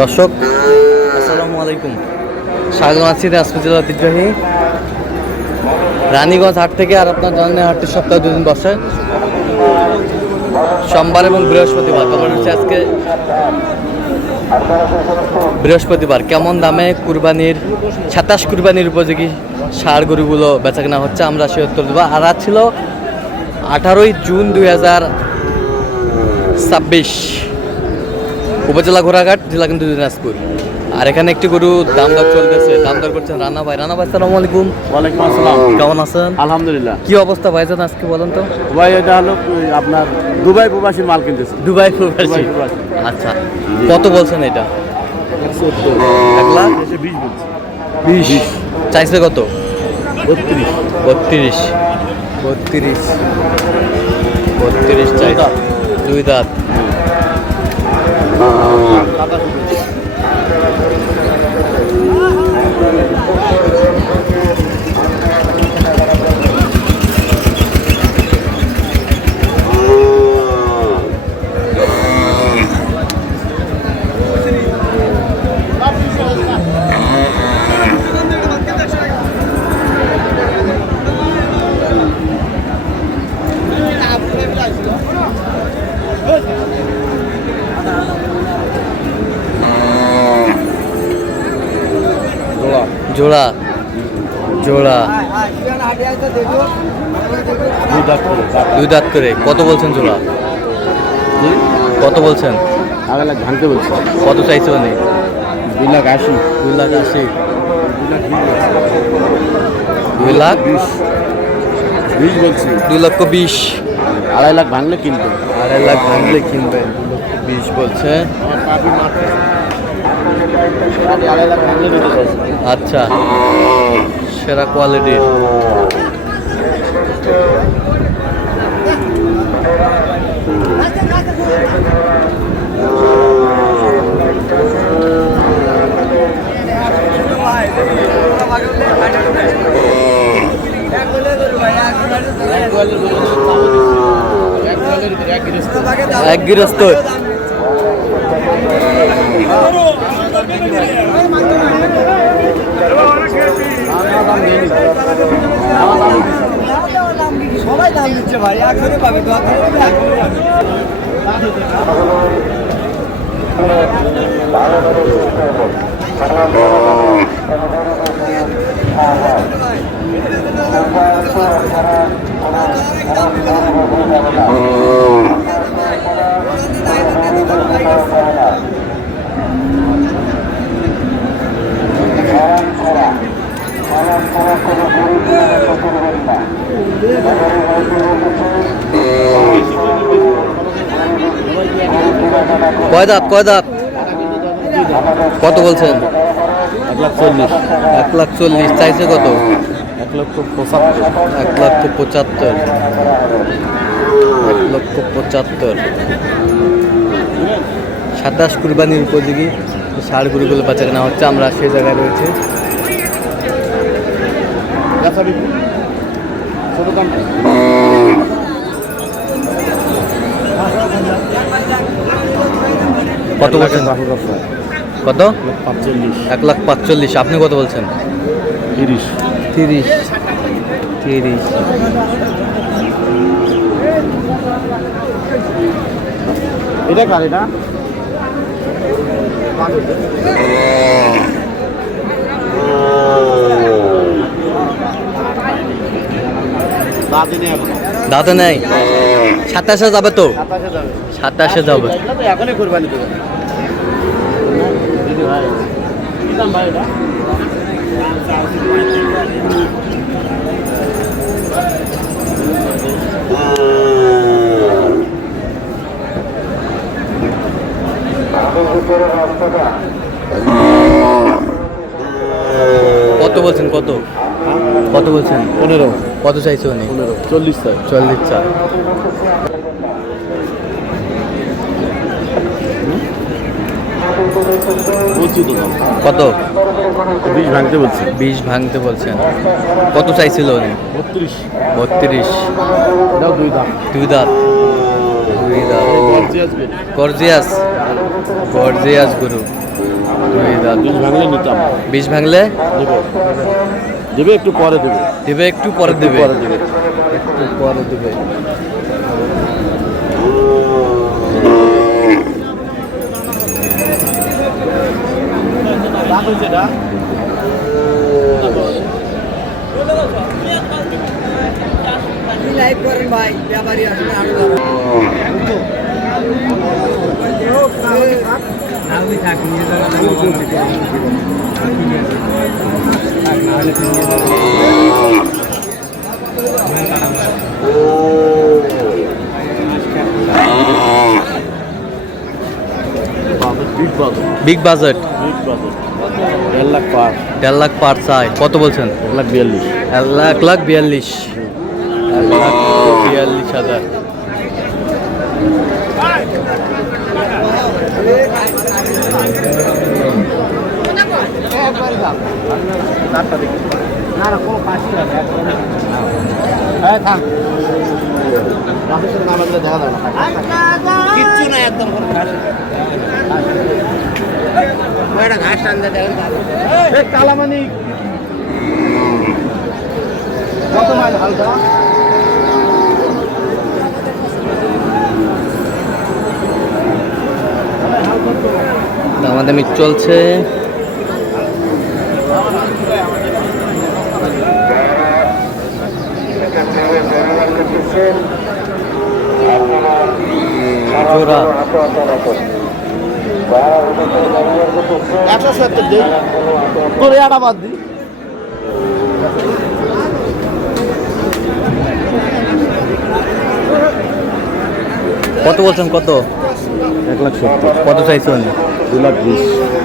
দর্শক আসসালামু আলাইকুম, স্বাগত আছি দিনাজপুর জেলা ঐতিহ্যবাহী রানীগঞ্জ হাট থেকে। আর আপনার জানেন হাটটি সপ্তাহে 2 দিন বসে, সোমবার এবং বৃহস্পতিবার। তোমার হচ্ছে আজকে বৃহস্পতিবার। কেমন দামে কুরবানির 27 কুরবানির উপযোগী ষাঁড় গরুগুলো বেচাকেনা হচ্ছে আমরা সে উত্তর দেবো। আর আজ ছিল 18ই জুন 2026, উপজেলা ঘোড়াঘাট, জেলা কিন্তু দিনাজপুর। আর এখানে একটি গরু দাম দর চলতেছে, দাম দর করছেন রানা ভাই। রানা ভাই আসসালামু আলাইকুম। ওয়ালাইকুম আসসালাম। কেমন আছেন? আলহামদুলিল্লাহ। কি অবস্থা ভাইজান আজকে বলেন তো? ভাই এটা হলো আপনার দুবাই প্রবাসী মাল কিনতেছে। দুবাই প্রবাসী। আচ্ছা, কত বলছেন এটা? 1 লাখ 20 চাইছে কত? 32 চাইছে। 2 দাঁত। জোড়া জোড়া 2 দাঁত করে। কত বলছেন জোড়া? কত বলছেন? আগে লাখ ভাঙতে বলছে। কত চাইছে মানে? 2,80,000। 2,80,000। 2,20,000 বলছি। 2,20,000। 2.5 লাখ ভাঙলে কিনবে। 2.5 লাখ ভাঙলে কিনবেন। 2,20,000 বলছে। আচ্ছা, সেরা কোয়ালিটির। এক গৃহস্থ। সবাই দাম দিচ্ছে ভাই, একজনে পাবে। কয় দাঁত? কত বলছেন? 1,40,000। 1,40,000 চাইছে কত? 1,75,000। 1,75,000। 1,75,000। 27 কুরবানির উপযোগী ষাঁড় গরুগুলো বাচ্চা কেনা হচ্ছে। আমরা সেই জায়গায় রয়েছে। কত বলছেন? কত? 1,45,000। আপনি কত বলছেন? 30। এটা কার? এটা দাঁতে নেই। 27-এ যাবে তো? 27-এ যাবে। এখনই কোরবানি দেবে। ভাই এটা কত বলছেন? কত বলছেন? 15। কত চাইছে উনি? 40 চাই। 40 চাই। বলছি তো কত? 20 ভাঙতে বলছি। 20 ভাঙতে বলছেন। কত চাইছিল উনি? 32। 32। দাও 2 দাম। 2 দাঁত। গর্জিয়াস। গর্জিয়াস। গর্জিয়াস গরু দুই দাঁত। বিষ ভাঙলে নিতাম। বিষ ভাঙলে দেবে দেবে একটু পরে দেবে। দেবে, একটু পরে দেবে, পরে দেবে। একটু পরে দেবে। লাইভ করেন ভাই, ব্যাপারী আসলে আরো আমি থাকি বিগ বাজেট, 1.5 লাখ পার। 1.5 লাখ পার চাই। কত বলছেন? 1,42,000। 1,42,000। 1,42,000। না না কোনো পাশি না থাক দেখা যাবে কিচ্ছু না একদম কোনো ঘাস টানতে দেখেন কালামানি কত মাইল হালকা? দামাদামি চলছে। জোড়া 170 দিই তোর এটা বাদ দি। কত বলছেন? কত? 1,70,000। কত চাইছেন? 2,20,000।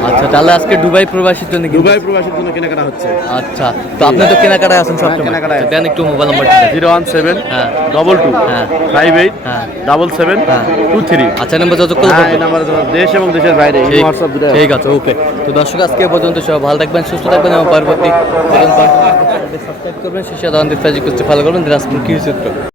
আচ্ছা, তাহলে আজকে দুবাই প্রবাসীর জন্য কিনতে- দুবাই প্রবাসীর জন্য কেনাকাটা হচ্ছে। আচ্ছা, তো আপনি তো কেনাকাটায় আছেন সব কেনাকাটায় আছি। দেন একটু মোবাইল নাম্বারটা দেন। 017 হ্যাঁ 22 হ্যাঁ 58 হ্যাঁ 77 হ্যাঁ। 23। আচ্ছা, নাম্বার যত কল হ্যাঁ, করবেন। এই নাম্বারে তোমার দেশ এবং দেশের বাইরে ঠিক- হোয়াটসঅ্যাপ দুটো ঠিক আছে, ওকে। তো দর্শক, আজকে এ পর্যন্ত সবাই ভালো থাকবেন, সুস্থ থাকবেন এবং পরবর্তী সাবস্ক্রাইব করবেন, শিশা দাওয়ান ফেসবুক পেজটি ফলো করবেন দিনাজপুর কৃষি চিত্র।